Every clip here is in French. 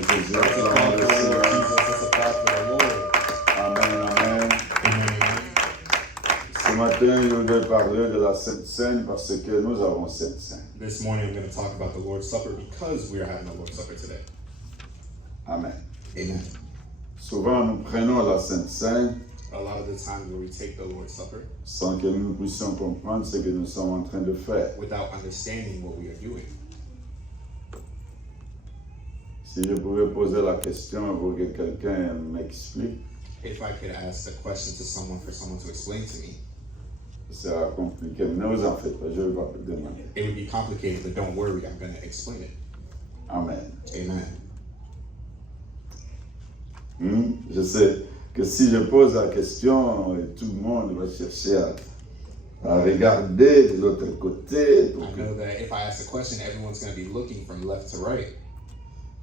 Jésus. Let's Acclamons applaud le for our Lord Seigneur. Jesus. Let's applaud for the Lord. Amen, amen. Amen. Ce matin, je voudrais parler de la Sainte Seine parce que nous avons Sainte Seine. This morning I'm going to talk about the Lord's Supper because we are having the Lord's Supper today. Amen. Amen. Souvent, nous prenons la Sainte Seine A lot of the times where we take the Lord's Supper sans que nous puissions comprendre ce que nous sommes en train de faire. without understanding what we are doing. Si je pouvais poser la question pour que quelqu'un m'explique, If I could ask a question to someone for someone to explain to me, ça sera compliqué. Mais ne vous en faites pas, je vais vous demander. it would be complicated, but don't worry, I'm going to explain it. Amen. Amen. Je sais que si je pose la question, tout le monde va chercher à regarder de l'autre côté. Pour I que... know that if I ask a question, everyone's going to be looking from left to right.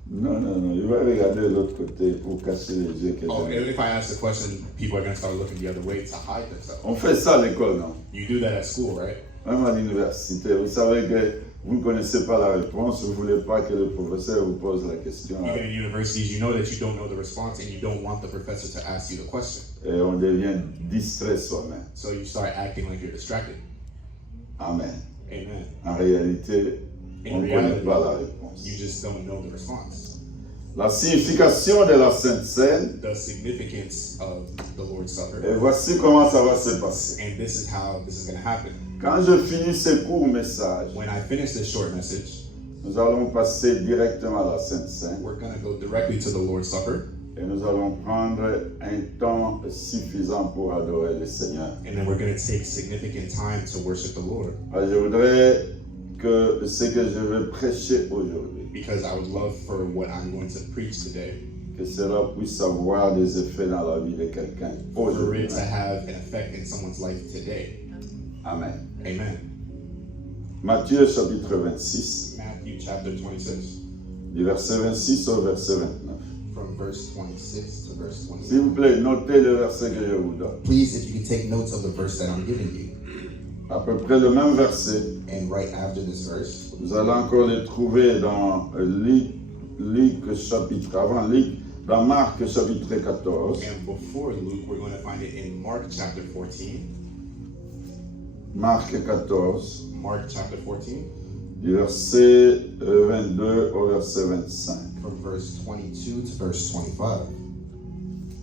Non, il va regarder de l'autre côté pour cacher les yeux. Que Oh, j'ai. if I ask a question, people are going to start looking the other way to hide themselves. On fait ça à l'école, non? You do that at school, right? Même à l'université. Vous savez que vous ne connaissez pas la réponse, vous ne voulez pas que le professeur vous pose la question. Even in universities, you know that you don't know the response and you don't want the professor to ask you the question. Et on devient distrait soi-même. So you start acting like you're distracted. Amen. Amen. En réalité, on In ne connaît reality, pas la réponse. you just don't know the response. La signification de la Sainte Seine, The significance of the Lord's Supper. et voici comment ça va se passer. And this is how this is going to happen. Quand je finis ce court message, When I finish this short message, nous allons passer directement à la Sainte Seine we're going to go directly to the Lord's Supper. et nous allons prendre un temps suffisant pour adorer le Seigneur. And then we're going to take significant time to worship the Lord. Alors, je voudrais que ce que je vais prêcher aujourd'hui, Because I would love for what I'm going to preach today, que cela puisse avoir des effets dans la vie de quelqu'un for aujourd'hui. it to have an effect in someone's life today. Amen. Amen. Matthieu chapitre 26, Matthew chapter 26, du verset 26 au verset 29. from verse 26 to verse S'il vous 28. plaît, notez le verset que je vous donne. Please, if you can take notes of the verse that I'm giving you. À peu près le même verset, And right after this verse, vous allez encore le trouver dans Luc chapitre, avant Luc, dans Marc chapitre 14. and before Luke, we're going to find it in Mark chapter 14. Marc 14, Mark chapter 14, du verset 22 au verset 25. from verse 22 to verse 25.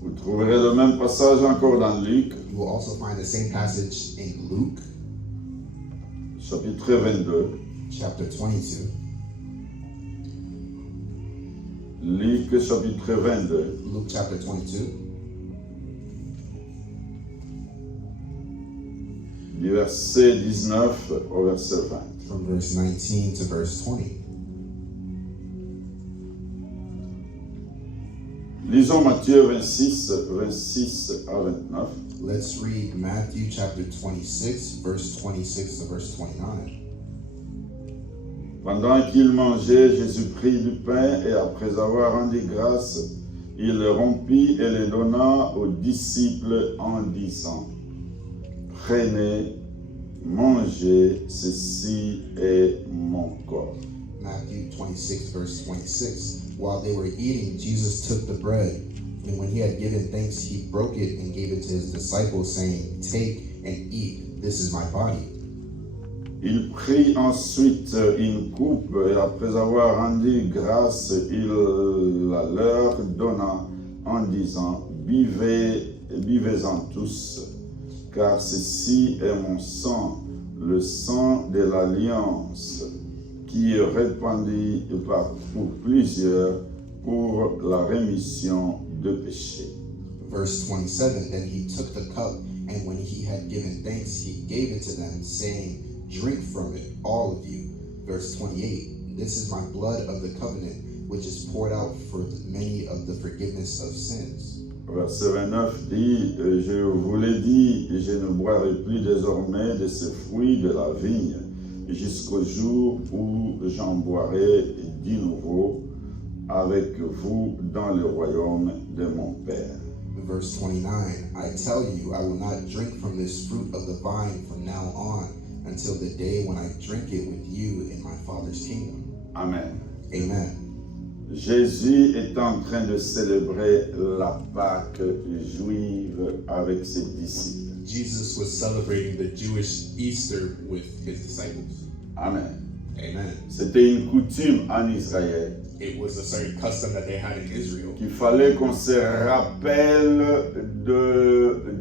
Vous trouverez le même passage encore dans Luc, You will also find the same passage in Luke chapitre 22. chapter 22. Luc chapitre 22, Luke chapter 22, du verset 19 au verset 20. from verse 19 to verse 20. Lisons Matthieu 26, 26 à 29. Let's read Matthew chapter 26, verse 26 to verse 29. Pendant qu'il mangeait, Jésus prit du pain et après avoir rendu grâce, il le rompit et le donna aux disciples en disant, prenez, mangez, ceci est mon corps. Matthew 26, verse 26. While they were eating, Jesus took the bread, and when he had given thanks, he broke it and gave it to his disciples, saying, "Take and eat, this is my body." Il prit ensuite une coupe et après avoir rendu grâce, il la leur donna en disant, buvez-en tous, car ceci est mon sang, le sang de l'alliance, qui est répandu pour plusieurs pour la rémission de péchés. Verse 27. Then he took the cup, and when he had given thanks, he gave it to them, saying, "Drink from it, all of you." Verse 28. This is my blood of the covenant, which is poured out for many of the forgiveness of sins. Verset 29 dit, je vous l'ai dit, je ne boirai plus désormais de ce fruit de la vigne, jusqu'au jour où j'en boirai de nouveau avec vous dans le royaume de mon Père. Verse 29, I tell you, I will not drink from this fruit of the vine from now on until the day when I drink it with you in my Father's kingdom. Amen. Amen. Jésus est en train de célébrer la Pâque juive avec ses disciples. Jesus was celebrating the Jewish Easter with his disciples. Amen. Amen. C'était une coutume en Israël It was a certain custom that they had in Israel qu'il fallait qu'on se rappelle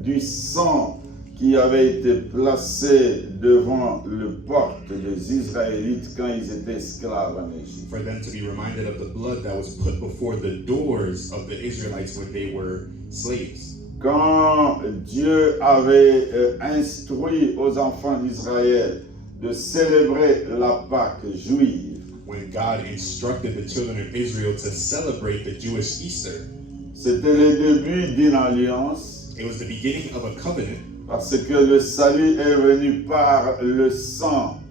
du sang qui avait été placé devant le porte des Israélites quand ils étaient esclaves en Égypte. for them to be reminded of the blood that was put before the doors of the Israelites when they were slaves. Quand Dieu avait instruit aux enfants d'Israël de célébrer la Pâque juive, When God instructed the children of Israel to celebrate the Jewish Easter, c'était le début d'une alliance it was the beginning of a covenant parce que le salut est venu par le sang.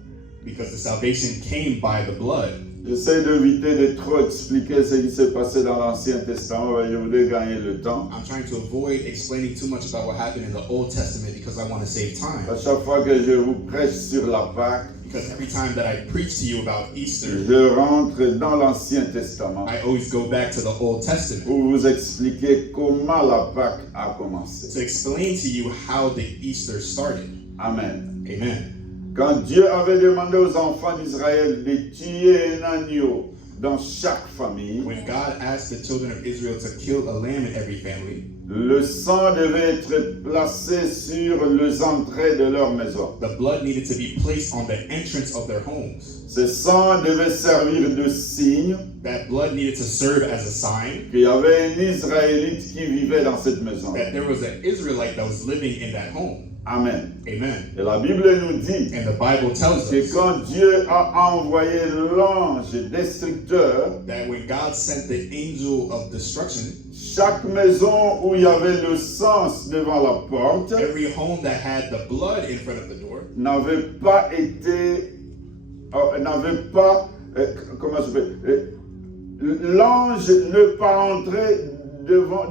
because the salvation came by the blood. J'essaie d'éviter de trop expliquer ce qui s'est passé dans l'Ancien Testament, mais je voulais gagner le temps. I'm trying to avoid explaining too much about what happened in the Old Testament because I want to save time. À chaque fois que je vous prêche sur la Pâque, Because every time that I preach to you about Easter, je rentre dans l'Ancien Testament I always go back to the Old Testament pour vous expliquer comment la Pâque a commencé. to explain to you how the Easter started. Amen. Amen. Quand Dieu avait demandé aux enfants d'Israël de tuer un agneau dans chaque famille, When God asked the children of Israel to kill a lamb in every family, le sang devait être placé sur les entrées de leur maison. the blood needed to be placed on the entrance of their homes. Ce sang devait servir de signe That blood needed to serve as a sign qu'il y avait un Israélite qui vivait dans cette maison. that there was an Israelite that was living in that home. Amen. Amen. Et la Bible nous dit And the Bible tells que us quand Dieu a envoyé l'ange destructeur, that when God sent the angel of destruction, chaque maison où il y avait le sang devant la porte every home that had the blood in front of the door n'avait pas été, comment je peux, l'ange ne pas entré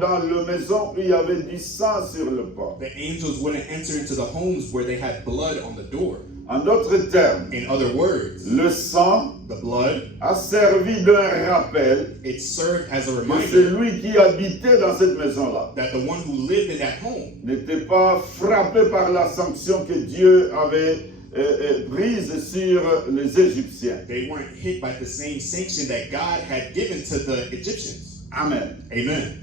dans la maison où il y avait du sang sur le porte. the angels wouldn't enter into the homes where they had blood on the door. En d'autres termes, In other words, le sang the blood, a servi d'un rappel it served as a que reminder celui qui habitait dans cette maison-là that the one who lived in that home n'était pas frappé par la sanction que Dieu avait prise sur les Égyptiens. they weren't hit by the same sanction that God had given to the Egyptians. Amen. Amen.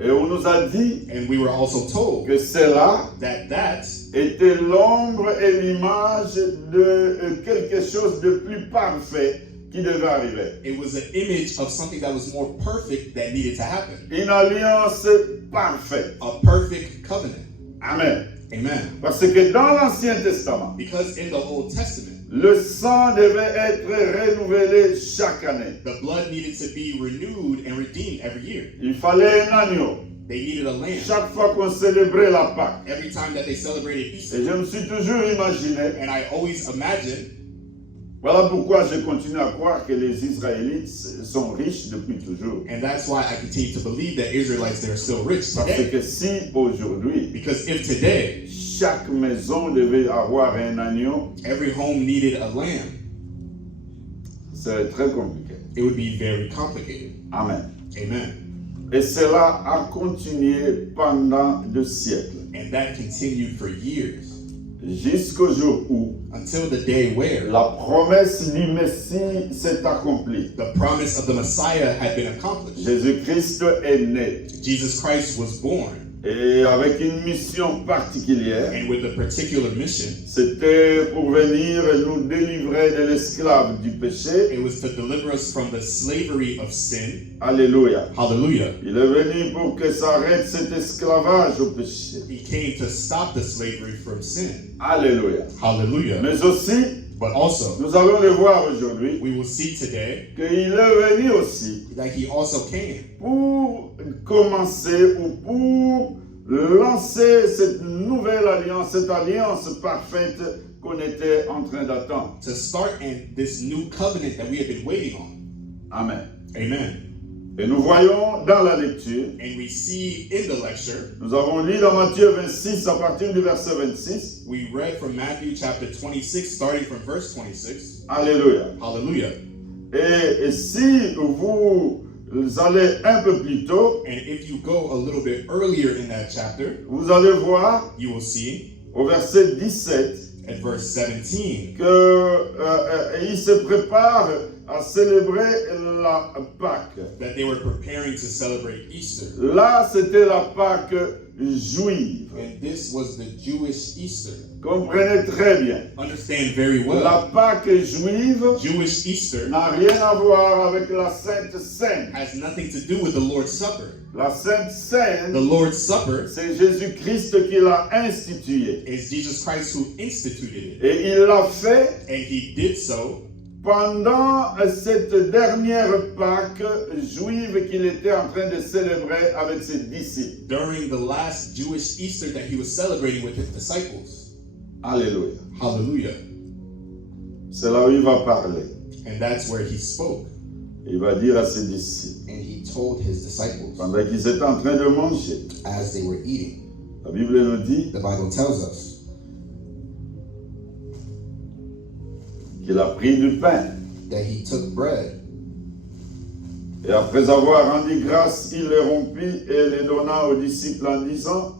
Et on nous a dit And we were also told que cela that était l'ombre et l'image de quelque chose de plus parfait qui devait arriver. it was an image of something that was more perfect that needed to happen. Une alliance parfaite. A perfect covenant. Amen. Amen. Parce que dans l'Ancien Testament, Because in the Old Testament, le sang devait être renouvelé chaque année. the blood needed to be renewed and redeemed every year. Il fallait un agneau They needed a lamb chaque fois qu'on célébrait la Pâque. every time that they celebrated Et Easter. je me suis toujours imaginé, And I always imagined, voilà pourquoi je continue à croire que les Israélites sont riches depuis toujours. and that's why I continue to believe that Israelites, they're still rich Parce today. que si aujourd'hui, Because if today, chaque maison devait avoir un agneau, every home needed a lamb, c'est très compliqué. it would be very complicated. Amen. Amen. Et cela a continué pendant 2 siècles, And that continued for years jusqu'au jour où until the day where la promesse du Messie s'est accomplie. the promise of the Messiah had been accomplished. Jésus-Christ est né Jesus Christ was born, et avec une mission particulière. and with a particular mission. C'était pour venir nous délivrer de l'esclave du péché. It was to deliver us from the slavery of sin. Alléluia. Hallelujah. Il est venu pour que s'arrête cet esclavage au péché. He came to stop the slavery from sin. Alléluia. Hallelujah. Mais aussi, But also, nous allons le voir aujourd'hui, we will see today qu'il est venu aussi that he also came pour commencer ou pour lancer cette nouvelle alliance, cette alliance parfaite qu'on était en train d'attendre. to start in this new covenant that we have been waiting on. Amen. Amen. Et nous voyons dans la lecture, And we see in the lecture, nous avons lu dans Matthieu 26 à partir du verset 26. we read from Matthew chapter 26, starting from verse 26. Alléluia. Hallelujah. Et si vous vous allez un peu plus tôt, And if you go a little bit earlier in that chapter, vous allez voir you will see au verset 17 at verse 17 qu'il se prépare à célébrer la Pâque. that they were preparing to celebrate Easter. Là, c'était la Pâque juive. And this was the Jewish Easter. Comprenez très bien. Understand very well. La Pâque juive Jewish Easter n'a rien à voir avec la Sainte Seine. has nothing to do with the Lord's Supper. La Sainte Seine, The Lord's Supper c'est Jésus-Christ qui l'a instituée. is Jesus Christ who instituted it. Et il l'a fait And he did so pendant cette dernière Pâque juive qu'il était en train de célébrer avec ses disciples. during the last Jewish Easter that he was celebrating with his disciples. Alléluia. Hallelujah. C'est là où il va parler. And that's where he spoke. Il va dire à ses disciples, And he told his disciples pendant qu'ils étaient en train de manger, as they were eating. la Bible nous dit The Bible tells us qu'il a pris du pain. that he took bread, Et après avoir rendu grâce, il les rompit et les donna aux disciples en disant,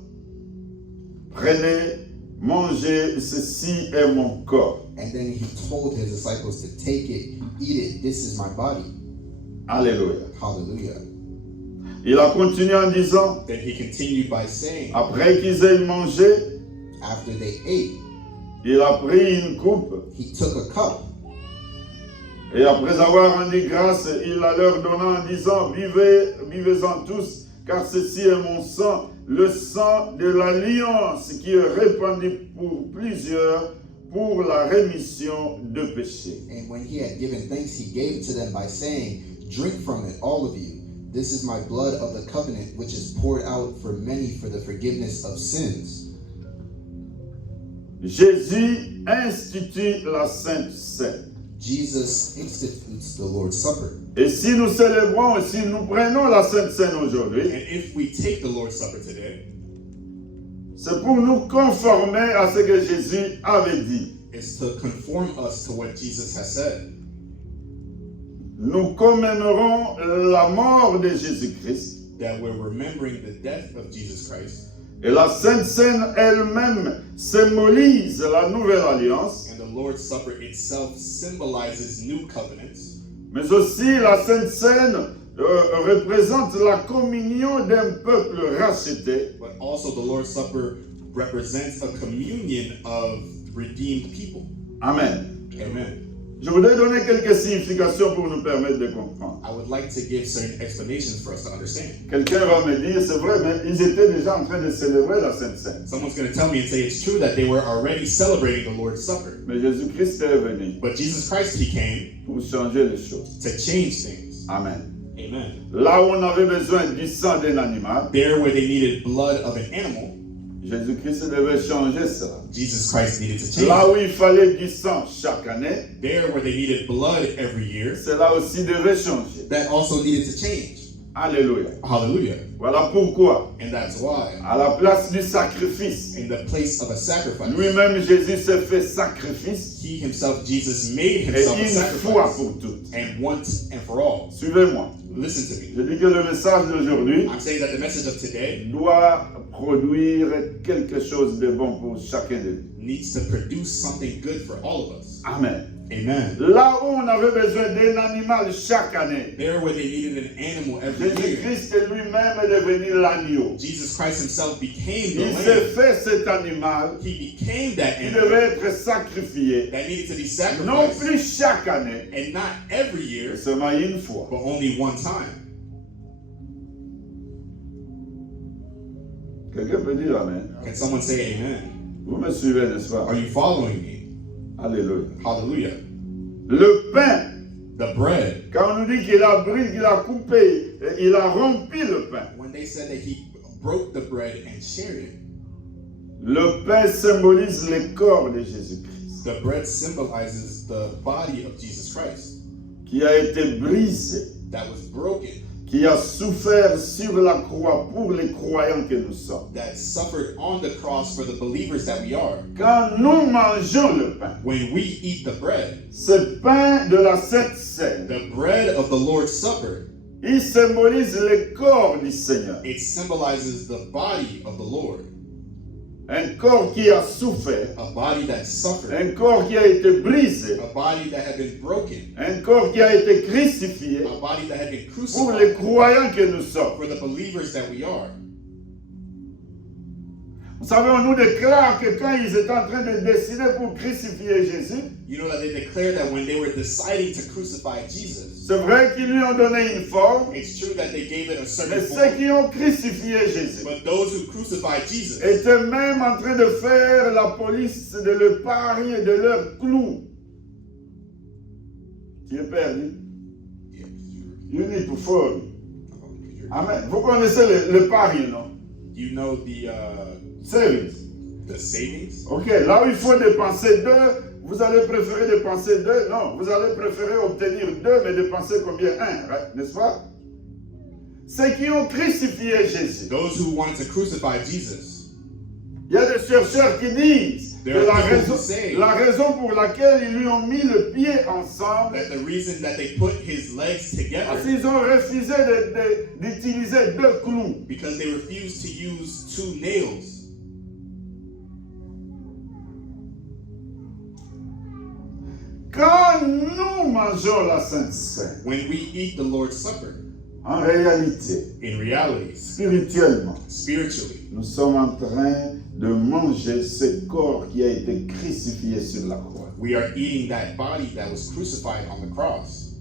prenez, mangez, ceci est mon corps. and then he told his disciples to take it, eat it, this is my body. Alléluia. Hallelujah. Il a continué en disant, Then he continued by saying, après qu'ils aient mangé, After they ate, il a pris une coupe he took a cup, et après avoir rendu grâce, il la leur donna en disant, buvez, buvez-en tous, car ceci est mon sang, le sang de l'alliance qui est répandu pour plusieurs pour la rémission de péchés. and when he had given thanks, he gave it to them by saying, drink from it, all of you. This is my blood of the covenant, which is poured out for many for the forgiveness of sins. Jésus institue la Sainte Seine. Jesus institutes the Lord's Supper. Et si nous célébrons, si nous prenons la Sainte Seine aujourd'hui, and if we take the Lord's Supper today, c'est pour nous conformer à ce que Jésus avait dit. it's to conform us to what Jesus has said. Nous commémorons la mort de Jésus-Christ. That we're remembering the death of Jesus Christ. Et la Sainte Seine elle-même symbolise la nouvelle alliance, And the Lord's Supper itself symbolizes new covenants. mais aussi la Sainte Seine représente la communion d'un peuple racheté, But also the Lord's Supper represents a communion of redeemed people. Amen. Amen. Je voudrais donner quelques significations pour nous permettre de comprendre. I would like to give certain explanations for us to understand. Quelqu'un va me dire, c'est vrai, mais ils étaient déjà en train de célébrer la Sainte Seine. Someone's going to tell me and say it's true that they were already celebrating the Lord's Supper. Mais Jésus-Christ est venu But Jesus Christ, he came pour changer les choses. to change things. Amen. Amen. Là où on avait besoin du sang d'un animal, There where they needed blood of an animal, Jésus-Christ devait changer cela. Jesus Christ needed to change. Là où il fallait du sang chaque année, There where they needed blood every year, cela aussi devait changer. that also needed to change. Alléluia. Hallelujah. Voilà pourquoi, And that's why, à la place du sacrifice, in the place of a sacrifice, lui-même Jésus s'est fait sacrifice he himself, Jesus, made et himself a une fois sacrifice. pour toutes. And once and for all. Suivez-moi. Listen to me. Je dis que le message d'aujourd'hui I'm saying that the message of today doit produire quelque chose de bon pour chacun de nous. needs to produce something good for all of us. Amen. Amen. Là où on avait besoin d'un animal chaque année, There where they needed an animal every year, Jésus-Christ lui-même est devenu l'agneau. Jesus Christ himself became the Il s'est lamb. fait cet animal He became that qui animal devait être sacrifié, that needed to be non sacrificed, plus chaque année, and not every mais year, seulement une fois. but only one time. Quelqu'un peut dire Amen. Can someone say amen? Vous me suivez, n'est-ce pas? Are you following me? Alléluia. Hallelujah. Le pain, The bread. quand on nous dit qu'il a brisé, qu'il a coupé, il a rompu le pain. When they said that he broke the bread and shared it, Le pain symbolise le corps de Jésus-Christ, the bread symbolizes the body of Jesus Christ qui a été brisé, that was broken, qui a souffert sur la croix pour les croyants que nous sommes. that suffered on the cross for the believers that we are. Quand nous mangeons le pain, When we eat the bread, ce pain de la Sainte Seine, the bread of the Lord's Supper, Il symbolise le corps du Seigneur. It symbolizes the body of the Lord, Un corps qui a souffert, a body that suffered, un corps qui a été brisé, a body that had been broken, un corps qui a été crucifié a body that had been pour les crucified croyants que nous sommes. for the believers that we are. Vous savez, on nous déclare que quand ils étaient en train de décider pour crucifier Jésus, You know that they declared that when they were deciding to crucify Jesus, c'est vrai qu'ils lui ont donné une forme, it's true that they gave it a certain mais ceux form, qui ont crucifié Jésus but those who crucified Jesus étaient même en train de faire la police de l'épargne et de leur clou. Tu es perdu. You need to follow. Amen. Vous connaissez l'épargne, non? You know Savings. the savings? Ok, là où il faut dépenser 2, vous allez préférer dépenser 2. Non, vous allez préférer obtenir 2, mais dépenser combien? 1, right? N'est-ce pas? Ceux qui ont crucifié Jésus. Those who wanted to crucify Jesus. Il y a des chercheurs qui disent que There are people who say la raison pour laquelle ils lui ont mis le pied ensemble, that the reason that they put his legs parce together qu'ils ont refusé d'utiliser 2 clous. because they refused to use 2 nails. Quand nous mangeons la Sainte Seine, When we eat the Lord's Supper, en réalité, in reality, spirituellement, spiritually, nous sommes en train de manger ce corps qui a été crucifié sur la croix. we are eating that body that was crucified on the cross.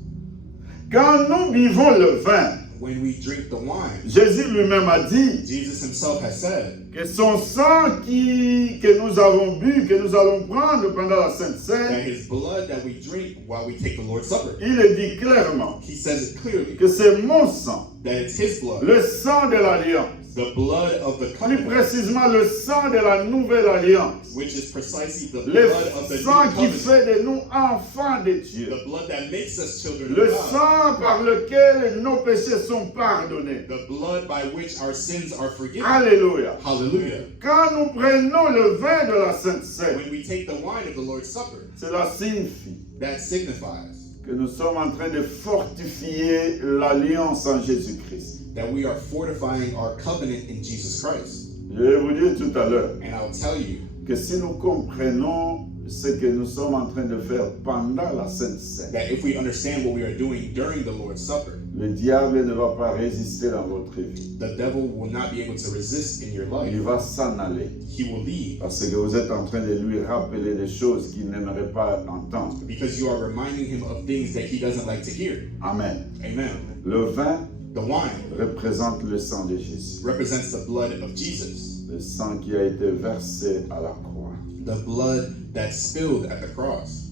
Quand nous buvons le vin, When we drink the wine, Jésus lui-même a dit Jesus himself has said que son sang que nous avons bu, que nous allons prendre pendant la Sainte that Seine, his blood that we drink while we take the Lord's Supper, il le dit clairement he says it clearly que c'est mon sang, that it's his blood, le sang de l'Alliance, the blood of the plus covenant, précisément le sang de la Nouvelle Alliance, which is precisely the le blood of the new sang qui covenant, fait de nous enfants de Dieu, the blood that makes us children le of God, sang par lequel nos péchés sont pardonnés. the blood by which our sins are forgiven. Alléluia. Hallelujah. Quand nous prenons le vin de la Sainte Seine, When we take the wine of the Lord's Supper, cela signifie that signifies que nous sommes en train de fortifier l'alliance en Jésus-Christ. that we are fortifying our covenant in Jesus Christ. Je vais vous dire tout à l'heure And I'll tell you que si nous comprenons ce que nous sommes en train de faire pendant la Sainte Seine, that if we understand what we are doing during the Lord's Supper, le diable ne va pas résister dans votre vie. the devil will not be able to resist in your life. Il va s'en aller He will leave parce que vous êtes en train de lui rappeler des choses qu'il n'aimerait pas entendre. because you are reminding him of things that he doesn't like to hear. Amen. Amen. Le vin The wine représente le sang de Jésus, represents the blood of Jesus, le sang qui a été versé à la croix. the blood that spilled at the cross.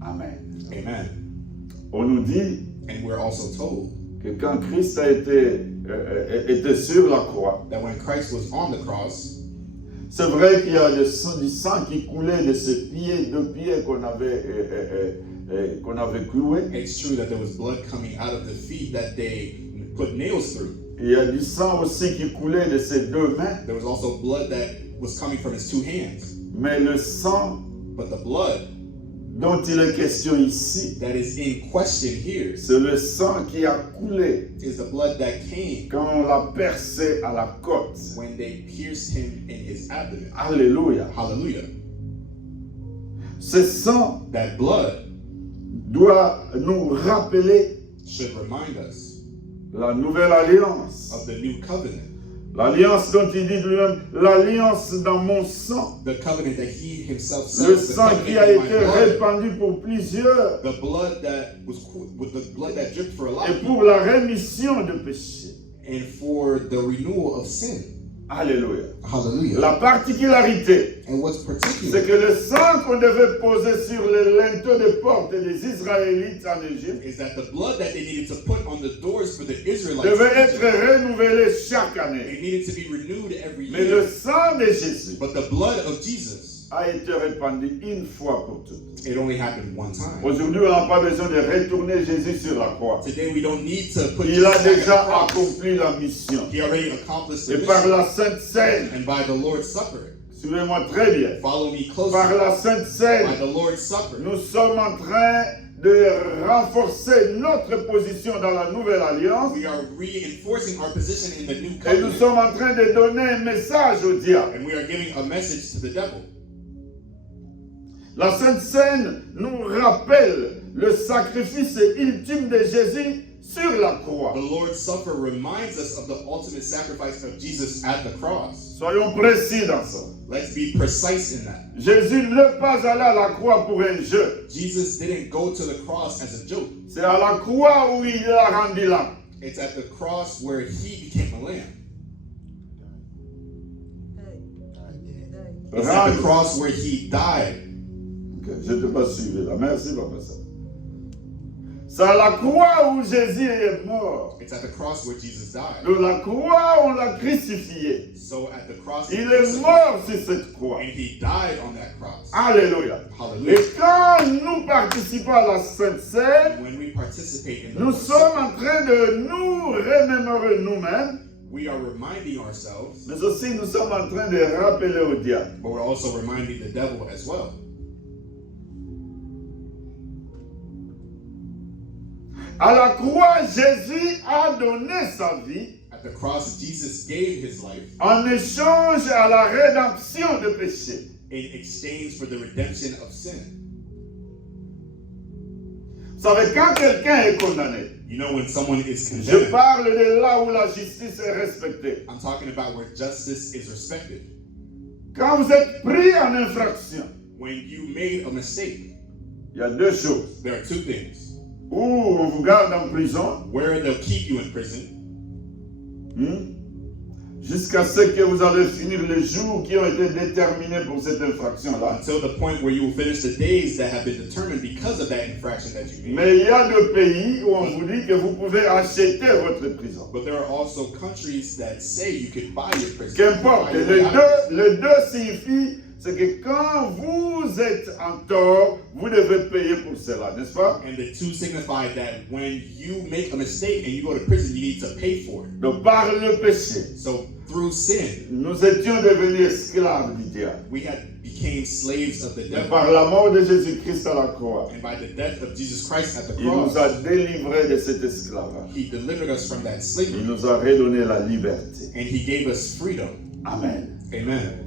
Amen. Amen. On nous dit And we're also told que quand Christ a était sur la croix, that when Christ was on the cross, c'est vrai qu'il y a du sang qui coulait de ces deux pieds qu'on avait cloués. it's true that there was blood coming out of the feet that they put nails through. Il y a du sang aussi qui coulait de ses 2 mains. There was also blood that was coming from his 2 hands. Mais le sang But the blood dont il est question ici, that is in question here c'est le sang qui a coulé is the blood that came quand on l'a percé à la côte. when they pierced him in his abdomen. Alléluia. Hallelujah. Ce sang That blood doit nous rappeler should remind us la nouvelle alliance. of the new covenant. L'alliance dont il dit lui-même, l'alliance dans mon sang. The covenant that he himself Le says, the sang qui covenant a in my été blood, répandu pour plusieurs the blood that was with the blood that dripped for a lot et pour la rémission de péchés. and for the renewal of sin. Alléluia. Hallelujah. La particularité, And what's c'est particular que le sang qu'on devait poser sur les linteaux des portes des Israélites en Égypte Is that the blood that they needed to put on the doors for the Israelites, devait être renouvelé chaque année. it needed to be renewed every Mais le year. sang de Jésus But the blood of Jesus, a été répandu une fois pour toutes. it only happened one time. Aujourd'hui, on n'a pas besoin de retourner Jésus sur la croix. Today we don't need to put Il a Jesus back déjà on the cross. accompli la mission. He already accomplished the Et par mission. la Sainte Seine, And by the Lord's Supper, suivez-moi très bien, follow me par closely. la Sainte By Seine, the Lord's Supper, nous sommes en train de renforcer notre position dans la nouvelle alliance. We are reinforcing our position in the new Et nous covenant. sommes en train de donner un message au diable. And we are giving a message to the devil. La Sainte Seine nous rappelle le sacrifice ultime de Jésus sur la croix. The Lord's Supper reminds us of the ultimate sacrifice of Jesus at the cross. Soyons précis dans ça. Let's be precise in that. Jésus n'est pas allé à la croix pour un jeu. Jesus didn't go to the cross as a joke. C'est à la croix où il a rendu l'âme. It's at the cross where he became a lamb. It's at the cross where he died. Ok, je ne t'ai pas suivi là. Merci, Papa. C'est à la croix où Jésus est mort. It's at the cross where Jesus died. De la croix, on l'a crucifié. So at the cross, Il est mort sur cette croix. and he died on that cross. Alléluia. Hallelujah. Et quand nous participons à la Sainte Seine, When we participate in the nous Lord's sommes Supper, en train de nous remémorer nous-mêmes, we are reminding ourselves, mais aussi nous sommes en train de rappeler au diable. but we're also reminding the devil as well. À la croix, Jésus a donné sa vie At the cross, Jesus gave his life en échange à la rédemption de péché. in exchange for the redemption of sin. Vous savez, quand quelqu'un est condamné, You know, when someone is je condemned, parle de là où la justice est respectée. I'm talking about where justice is respected. Quand vous êtes pris en infraction, When you made a mistake, il y a deux choses. there are two things. Ou on vous garde en prison, Where they'll keep you in prison jusqu'à ce que vous allez finir les jours qui ont été déterminés pour cette infraction-là. until the point where you will finish the days that have been determined because of that infraction that you made. Mais il y a des pays où on vous dit que vous pouvez acheter votre prison. But there are also countries that say you could buy your prison. Qu'importe, Buy your way out. les deux signifient, c'est que quand vous êtes en tort, vous devez payer pour cela, n'est-ce pas? And the two signify that when you make a mistake and you go to prison, you need to pay for it. Donc par le péché, So through sin, nous étions devenus esclaves du diable. we became slaves of the Et devil. par la mort de Jésus-Christ à la croix, And by the death of Jesus Christ at the il nous cross, a délivrés de cet esclavage. he delivered us from that Il slavery. nous a redonné la liberté. And he gave us freedom. Amen. Amen.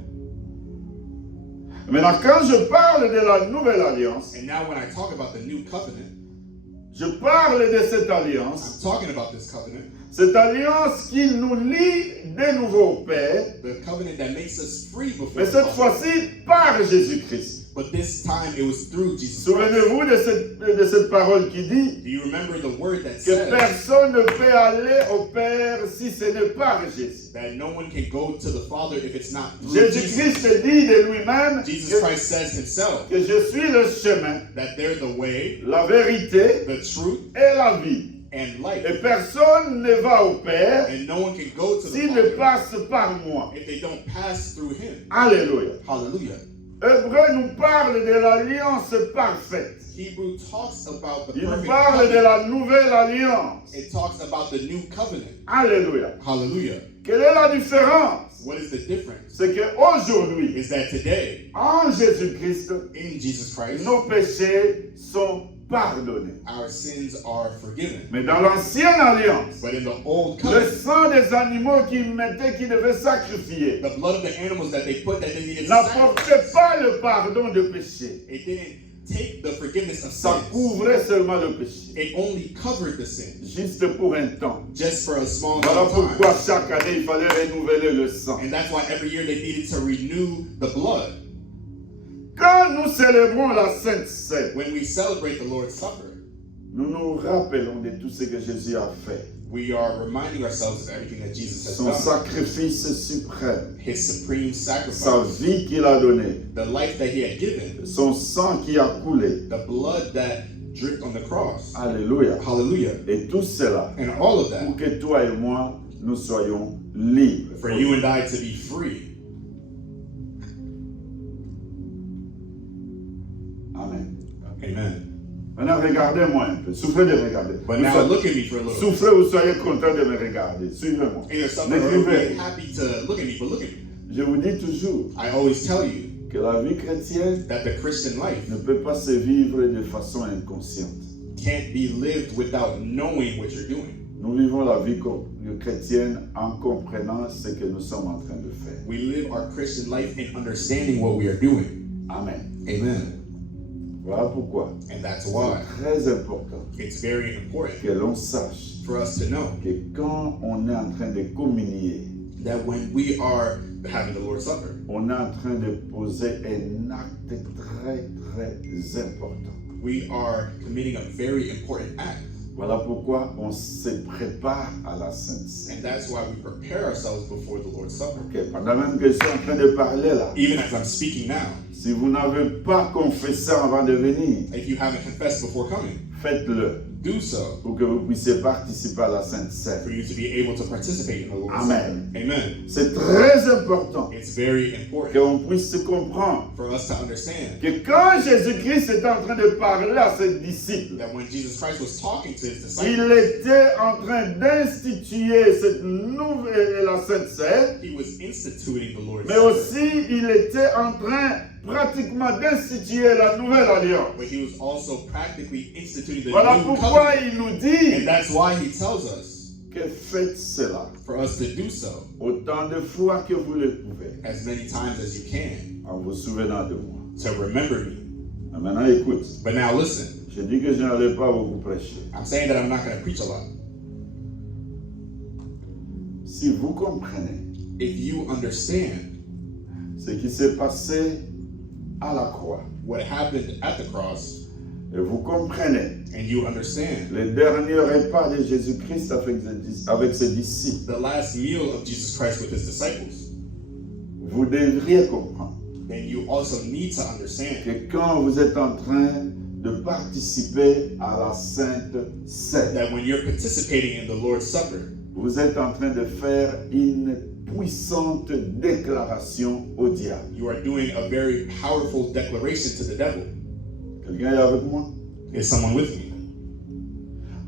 Maintenant, quand je parle de la nouvelle alliance, And now when I talk about the new covenant, je parle de cette alliance, I'm talking about this covenant, cette alliance qui nous lie de nouveau au Père, the covenant that makes us free before mais the cette Father. fois-ci par Jésus-Christ. But this time it was through Jesus Christ. Souvenez-vous de cette parole qui dit Do you remember the word that que says personne ne peut aller au Père si ce n'est par Jésus. that no one can go to the Father if it's not through Jesus? Jésus-Christ dit de lui-même Jesus Christ says himself que je suis le chemin, that they're the way, la vérité the truth, et la vie. and life. Et personne ne va au Père And no one can go to the s'il ne Father passe par moi. if they don't pass through him. Alléluia. Hallelujah. Hébreu nous parle de l'alliance parfaite. Hebrew talks about the Il nous perfect parle de covenant. la nouvelle alliance. It talks about the new covenant. Alléluia. Hallelujah. Quelle est la différence? What is the difference? C'est qu'aujourd'hui, Is that today, en Jésus-Christ, in Jesus Christ, nos péchés sont pardonnés. our sins are forgiven. Mais dans l'ancienne alliance, But in the old le covenant, sang des animaux qu'ils mettaient, qu'ils devaient sacrifier, the blood of the animals that they put that they needed to sacrifice, n'apportait pas le pardon de péché. it didn't take the forgiveness of Ça sins. couvrait seulement le péché. It only covered the sin, Juste pour un temps. just for a small Voilà amount of time. pourquoi chaque année, il fallait renouveler le sang. And that's why every year they needed to renew the blood. Quand nous célébrons la Sainte Seine, When we celebrate the Lord's Supper, nous nous rappelons de tout ce que Jésus a fait. we are reminding ourselves of everything that Jesus has Son done. sacrifice suprême, His supreme sa sacrifice, vie qu'il a donnée, the life that he had given, son sang qui a coulé. the blood that dripped on the cross. Alléluia. Hallelujah. Et tout cela And all of pour that que toi et moi, nous soyons libres. for you and I to be free. Amen. Amen. Maintenant, regardez-moi un peu. Soufflez de me regarder. But Vous now soyez- look at me for a little bit. Soufflez ou soyez content de me regarder. Suivez-moi. Either suffer or N'écrivez. be happy to look at me, but look at me. Je vous dis toujours I always tell you que la vie chrétienne that the Christian life ne peut pas se vivre de façon inconsciente. can't be lived without knowing what you're doing. Nous vivons la vie chrétienne en comprenant ce que nous sommes en train de faire. We live our Christian life in understanding what we are doing. Amen. Amen. Voilà pourquoi And that's why c'est très important it's very important que l'on sache for us to know que quand on est en train de communier, that when we are having the Lord's Supper, on est en train de poser un acte très, très important. we are committing a very important act. Voilà pourquoi on se prépare à la Sainte Seine. And that's why we prepare ourselves before the Lord's Supper. Ok, pendant même que je suis en train de parler là, Even as I'm speaking now, si vous n'avez pas confessé avant de venir, if you haven't confessed before coming, faites-le do so pour que vous puissiez participer à la Sainte Seine. for you to be able to participate in the Lord's Amen. Supper. Amen. C'est très important It's very important qu'on puisse comprendre for us to understand que quand Jésus-Christ était en train de parler à ses disciples, that when Jesus Christ was talking to his disciples, il était en train d'instituer cette nouvelle, la Sainte Seine, he was instituting the Lord's mais Supper. aussi il était en train pratiquement d'instituer la nouvelle alliance. But he was also practically instituting the Voilà new pourquoi covenant. il nous And dit that's why he tells us que faites cela for us to do so autant de fois que vous le pouvez, as many times as you can en vous souvenant de moi. to remember me. Maintenant écoute, But now listen, je dis que je n'allais pas beaucoup prêcher. I'm saying that I'm not going to preach a lot. Si vous comprenez If you understand ce qui s'est passé à la croix, what happened at the cross, et vous comprenez and you understand le dernier repas de Jésus-Christ avec ses disciples, the last meal of Jesus Christ with his disciples, vous devriez comprendre then you also need to understand que quand vous êtes en train de participer à la Sainte Seine, that when you're participating in the Lord's Supper, vous êtes en train de faire une puissante déclaration au diable. you are doing a very powerful declaration to the devil. Quelqu'un est avec moi? Is someone with me?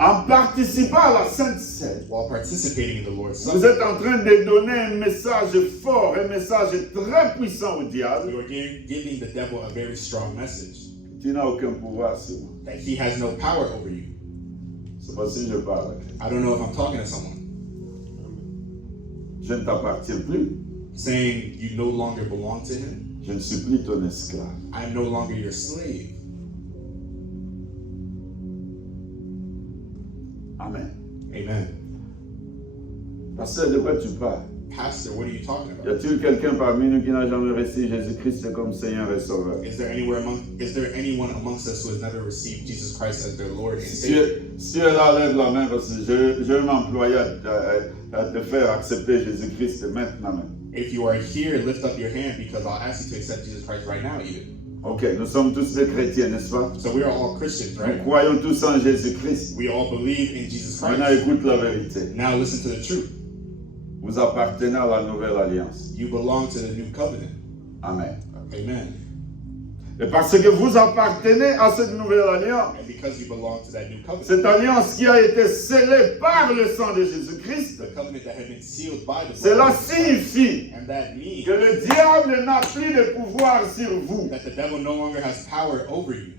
En participant à la Sainte Seine, While participating in the Lord's vous Supper, êtes en train de donner un message fort, un message très puissant au diable. you are giving the devil a very strong message Tu n'as aucun pouvoir sur moi. that he has no power over you. C'est pas si je parle. I don't know if I'm talking to someone Je ne t'appartiens plus. saying you no longer belong to him. Je ne suis plus ton esclave. I am no longer your slave. Amen. Amen. Pasteur, de quoi tu parles? Pastor, what are you talking Y about? a-t-il quelqu'un parmi nous qui n'a jamais reçu Jésus-Christ comme Seigneur et Sauveur? Is there anyone amongst us who has never received Jesus Christ as their Lord and Si Savior? tu es là, lève la main parce que je vais m'employer à te faire accepter Jésus-Christ maintenant même. If you are here, lift up your hand because I'll ask you to accept Jesus Christ right now even. Ok, nous sommes tous des chrétiens, n'est-ce pas? So we are all Christians, Nous right? croyons tous en Jésus-Christ. We all believe in Jesus Maintenant, Christ. écoute la vérité. Now listen to the truth. Vous appartenez à la nouvelle alliance. You belong to the new covenant. Amen. Amen. Et parce que vous appartenez à cette nouvelle alliance, And because you belong to that new covenant, cette alliance qui a été scellée par le sang de Jésus-Christ, the covenant that had been sealed by the cela blood, signifie and that means que le diable n'a plus de pouvoir sur vous. that the devil no longer has power over you.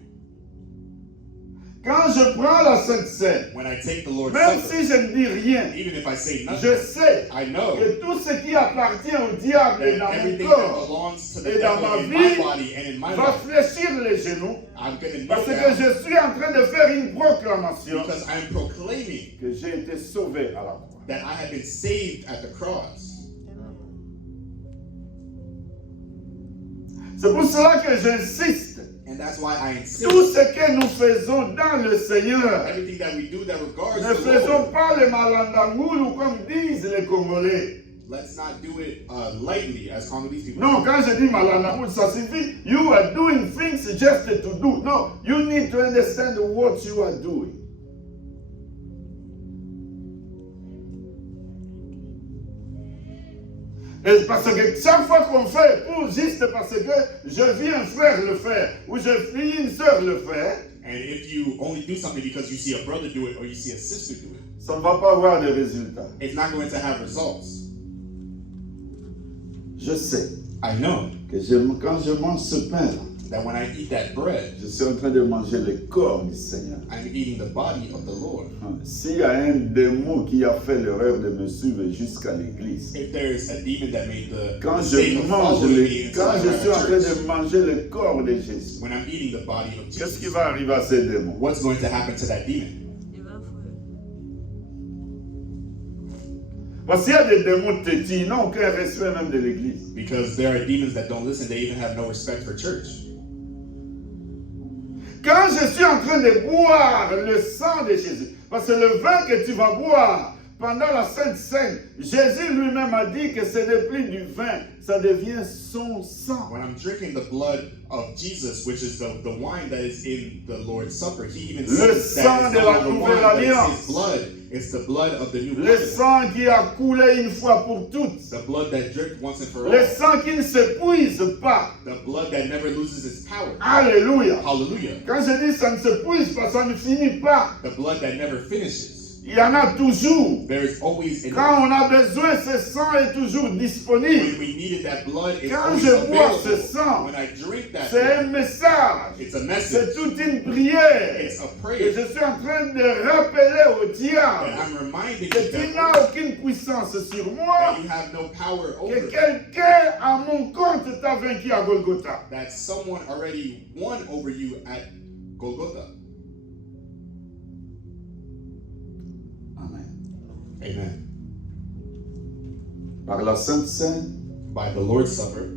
Quand je prends la Sainte Seine, When I take the Lord's même Supper, si je ne dis rien, even if I say je nothing, sais I know que tout ce qui appartient au diable et that dans mon everything that corps belongs to the et dans devil ma in my vie body and in my va life, fléchir les genoux I'm going to parce kneel que down je suis en train de faire une proclamation because I'm proclaiming que j'ai été sauvé à la croix. that I have been saved at the cross. C'est pour cela que j'insiste. And that's why I insist Tout ce que nous faisons dans le Seigneur, everything that we do that regards ne the faisons Lord, pas le malandamoulou comme disent les Congolais. let's not do it lightly as Congolese people. Non, quand je dis malandamoulou, ça signifie you are doing things just to do. No, you need to understand what you are doing. Et parce que chaque fois qu'on fait, ou juste parce que je vis un frère le faire, ou je vis une sœur le faire, And if you only do something because you see a brother do it or you see a sister do it, ça ne va pas avoir de résultats. it's not going to have results. Je sais I know que quand je mange ce pain-là, that when I eat that bread, je suis en train de manger le corps du Seigneur. I'm eating the body of the Lord. S'il y a un démon qui a fait l'erreur de me suivre jusqu'à l'église, If there's a demon that made the quand mistake je of mange, following me until quand I je got suis en to train church, de manger le corps de Jésus, when I'm eating the body of qu'est-ce qui Jesus, va arriver à ces démons? what's going to happen to that demon? Parce qu'il y a des démons têtus, ils n'ont aucun respect même de l'église. Because there are demons that don't listen, they even have no respect for church. Quand je suis en train de boire le sang de Jésus, parce que le vin que tu vas boire pendant la Sainte Seine, Jésus lui-même a dit que ce n'est plus du vin, ça devient son sang. When I'm drinking the blood of Jesus, which is the wine that is in the Lord's Supper, he even says sang that de it's la not the nouvelle wine, but it's alliance. his blood. It's the blood of the new Le covenant. sang qui a coulé une fois pour toutes. The blood that dripped once and for all. Le sang qui ne s'épuise pas. The blood that never loses its power. Alléluia. Hallelujah. Quand je dis ça ne s'épuise pas, ça ne finit pas. The blood that never finishes. Il y en a toujours. There is always enough. Quand on a besoin, ce sang est toujours disponible. When we needed that blood, it's Quand always je bois available. ce sang, When I drink that c'est un blood, message. it's a C'est message. toute une prière. It's a Que prayer je suis en train de rappeler au that diable I'm reminding que you tu that, n'as aucune puissance sur moi, that you have no power over que it. quelqu'un à mon compte t'a vaincu à Golgotha. That someone already won over you at Golgotha. Amen. Amen. Par la Sainte Seine, By the Lord's Supper,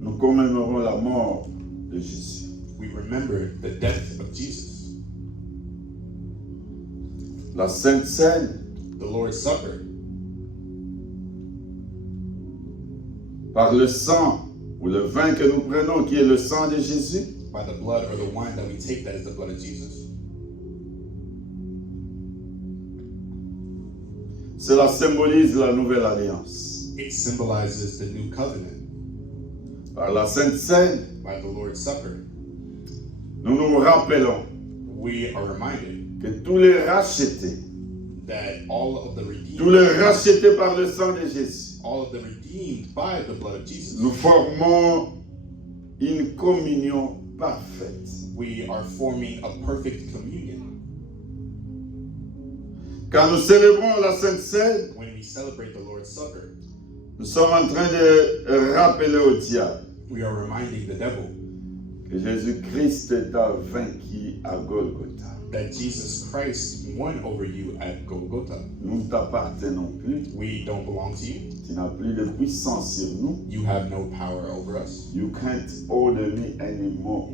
nous commémorons la mort de Jésus. we remember the death of Jesus. La Sainte Seine, The Lord's Supper, par le sang ou le vin que nous prenons, qui est le sang de Jésus, by the blood or the wine that we take, that is the blood of Jesus. cela symbolise la nouvelle alliance. It symbolizes the new covenant. Par la Sainte Seine, By the Lord's Supper, nous nous rappelons we are reminded que tous les rachetés, that all of the tous les redeemed, rachetés par le sang de Jésus, all of the redeemed by the blood of Jesus, nous formons une communion parfaite. we are forming a perfect communion. Quand nous célébrons la Sainte Seine, When we celebrate the Lord's Supper, nous sommes en train de rappeler au diable we are reminding the devil que Jésus-Christ t'a vaincu à Golgotha. that Jesus Christ won over you at Golgotha. Nous ne t'appartenons plus. We don't belong to you. Tu n'as plus de puissance sur nous. You have no power over us. You can't order me anymore.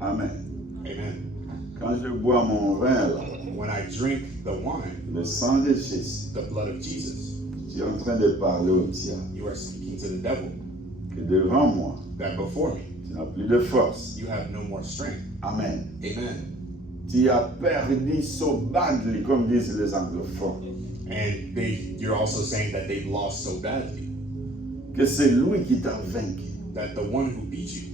Amen. Amen. Quand je bois mon vin là, When I drink the wine, le sang de Jésus, the blood of Jesus, tu es en train de parler au diable you are speaking to the devil que devant moi, that before me, tu n'as plus de force. you have no more strength. Amen. Amen. Tu as perdu so badly, comme disent les anglophones, And you're also saying that they've lost so badly que c'est lui qui t'a vaincu. that the one who beat you,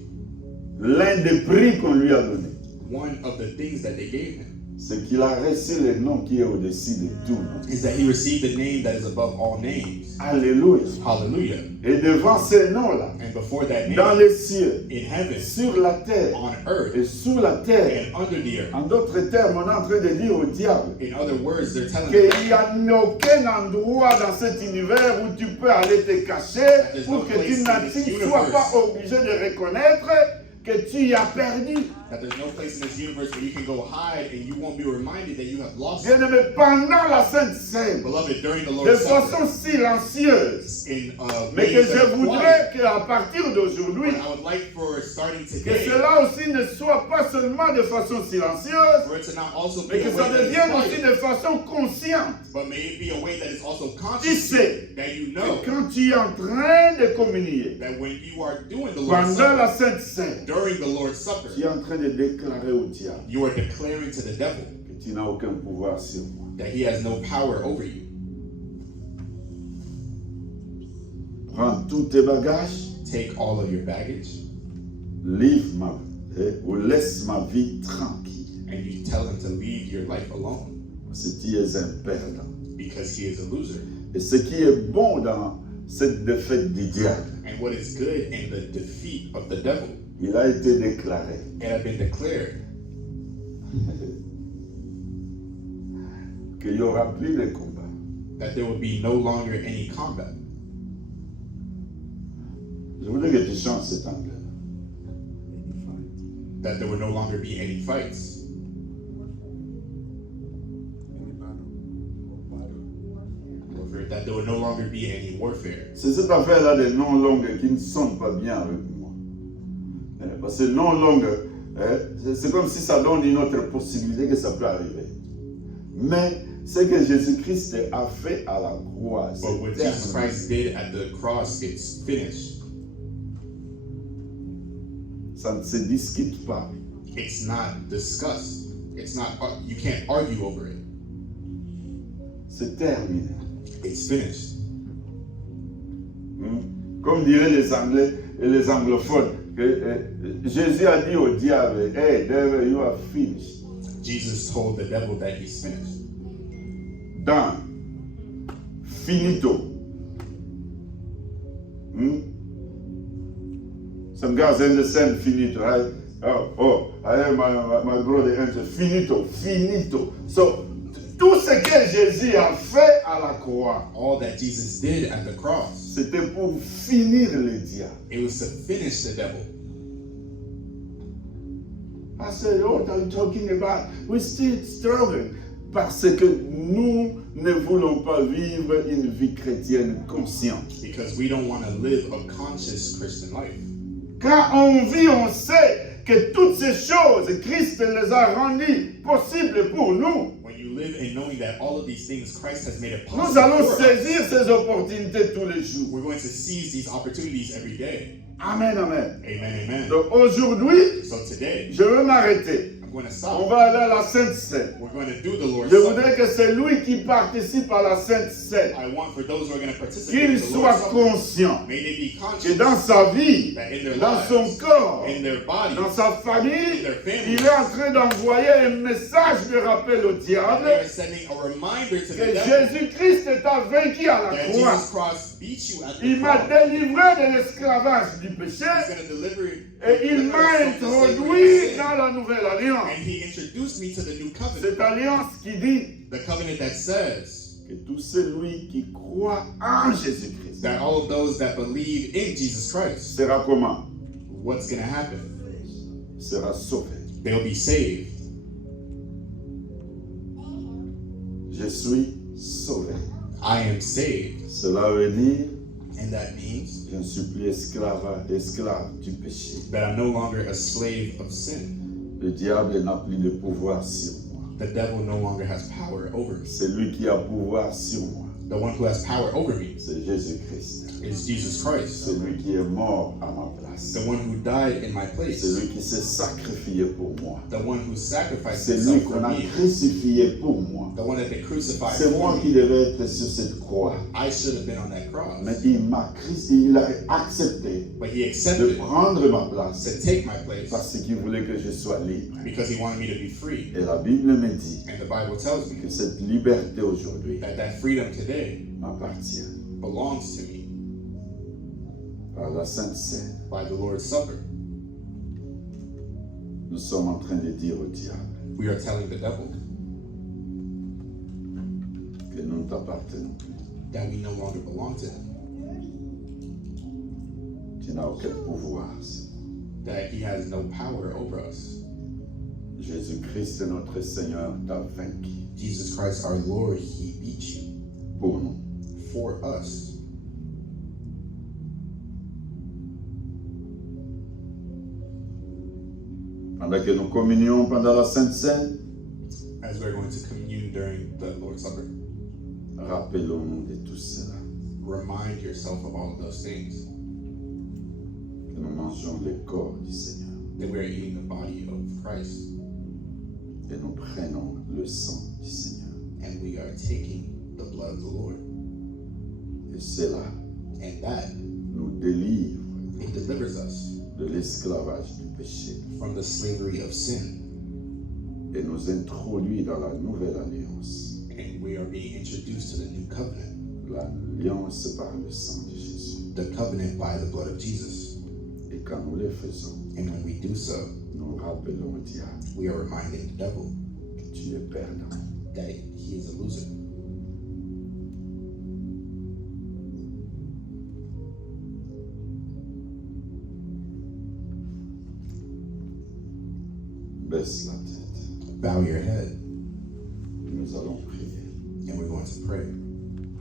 L'un des prix qu'on lui a donné, one of the things that they gave him, c'est qu'il a reçu le nom qui est au-dessus de tout nom. is that he received the name that is above all names. Alléluia. Hallelujah. Et devant ce nom-là, And before that dans name, les cieux, in heaven, sur la terre on earth, et sous la terre, and under the earth. en d'autres termes, on est en train de dire au diable In other words, they're telling the qu'il n'y a aucun endroit dans cet univers où tu peux aller te cacher pour que tu ne sois pas obligé de reconnaître que tu y as perdu. that there's no place in this universe where you can go hide and you won't be reminded that you have lost. Bien-aimé, pendant la Sainte Seine, Beloved, during the de Lord's Supper, façon silencieuse, in mais que ways that je are quiet, voudrais qu'à partir d'aujourd'hui, but I would like for starting que today, cela aussi ne soit pas seulement de façon silencieuse, for it to not also be mais que a ça way that devienne is aussi quiet, de façon consciente. but may it be a way that is also Tu conscious, sais that you que know quand tu es en train de communier, that when you are doing the Lord's pendant la Supper, Sainte Seine, during the Lord's Supper, tu es en train de déclarer au diable you are declaring to the devil que tu n'as aucun pouvoir sur moi. that he has no power over you. Prends tous tes bagages, Take all of your baggage ou laisse ma vie tranquille. and you tell him to leave your life alone Parce que tu es un perdant. because he is a loser. Et ce qui est bon dans cette défaite du diable, and what is good in the defeat of the devil. il a été déclaré. It had been declared Qu'il n'y aura plus de combat. that there would be no longer any combat. Je voudrais que tu chantes cet anglais. That there would no longer be any fights. Warfare, that there would no longer be any warfare. C'est cette affaire-là des noms longues qui ne sonne pas bien avec moi. Parce que non longues, c'est comme si ça donne une autre possibilité que ça peut arriver. Mais ce que Jésus-Christ a fait à la croix, But what c'est Jesus Christ did at the cross, it's finished. ça ne se discute pas. It's not discussed. It's not. You can't argue over it. C'est terminé. It's finished. Comme diraient les Anglais et les anglophones, que Jésus a dit au diable, hey, devil, you are finished. Jesus told the devil that he's finished. Done. Finito. Some guys understand finito, right? Oh, I have my brother answer, finito. So, tout ce que Jésus a fait à la croix, All that Jesus did at the cross, c'était pour finir le diable. it was to finish the devil. I said, what are you talking about? We're still struggling. Parce que nous ne voulons pas vivre une vie chrétienne consciente. Because we don't want to live a conscious Christian life. Quand on vit, on sait que toutes ces choses, Christ les a rendues possibles pour nous. When you live in knowing that all of these things Christ has made it Nous possible allons for us, saisir ces opportunités tous les jours. we're going to seize these opportunities every day. Amen, amen. Amen, amen. Donc aujourd'hui, So today, je veux m'arrêter. I'm going to On stop. va aller à la Sainte Seine. We're going to do the Lord's Je Supper. voudrais que celui qui participe à la Sainte Seine, I want for those who are going to participate in qu'il the soit Lord's Supper, conscient may they be que conscious dans sa vie, that in their dans son lives, corps, in their bodies, dans sa famille, in their families, il est en train d'envoyer un message de rappel au diable they are sending a reminder to que the devil Jésus-Christ t'a vaincu à la that croix. Jesus Christ beat you at the Il m'a cross. délivré de l'esclavage du péché He's going to deliver et il m'a introduit dans la nouvelle alliance. and he introduced me to the new covenant. Cette alliance qui dit The covenant that says que tout celui qui croit en Jésus-Christ that all of those that believe in Jesus Christ, sera comment? what's going to happen? Sera sauvé. They'll be saved. Je suis sauvé. I am saved. Cela veut dire And that means je ne suis plus esclave du péché. that I'm no longer a slave of sin. Le diable n'a plus de pouvoir sur moi. The devil no longer has power over me. C'est lui qui a pouvoir sur moi. The one who has power over me C'est Jésus-Christ. is Jesus Christ, C'est lui qui est mort à ma place. the one who died in my C'est place, lui qui s'est sacrifié pour moi. the one who sacrificed C'est lui himself qu'on for a me, crucifié pour moi. the one that they crucified C'est for moi qui me. devais être sur cette croix. I should have been on that cross, Mais il a accepté but he de accepted prendre ma place to take my place parce qu'il voulait que je sois libre. because he wanted me to be free. Et la Bible me dit And the Bible tells me que cette liberté aujourd'hui that freedom today m'appartient belongs to me par la Sainte Seine. by the Lord's Supper. Nous sommes en train de dire au diable We are telling the devil que nous ne t'appartenons plus. that we no longer belong to him, Tu n'as aucun pouvoir sur moi. that he has no power over us. Jésus-Christ, notre Seigneur, t'a vaincu Jesus Christ, our Lord, he beat you pour nous. for us. Pendant que nous communions pendant la Sainte Seine, As we're going to commune during the Lord's Supper, rappelons-nous de tout cela. remind yourself of all of those things, Que nous mangeons le corps du Seigneur that we are eating the body of Christ et nous prenons le sang du Seigneur. and we are taking the blood of the Lord. Et cela And that, nous délivre it delivers us de l'esclavage du péché from the slavery of sin, et nous introduit dans la nouvelle alliance, and we are being introduced to the new covenant, l'alliance par le sang de Jésus. The covenant by the blood of Jesus. Et quand nous le faisons, And when we do so, nous rappelons au diable we are reminding the devil que tu es perdant. that he is a loser. Baisse la tête. Bow your head, Nous allons prier. and we're going to pray.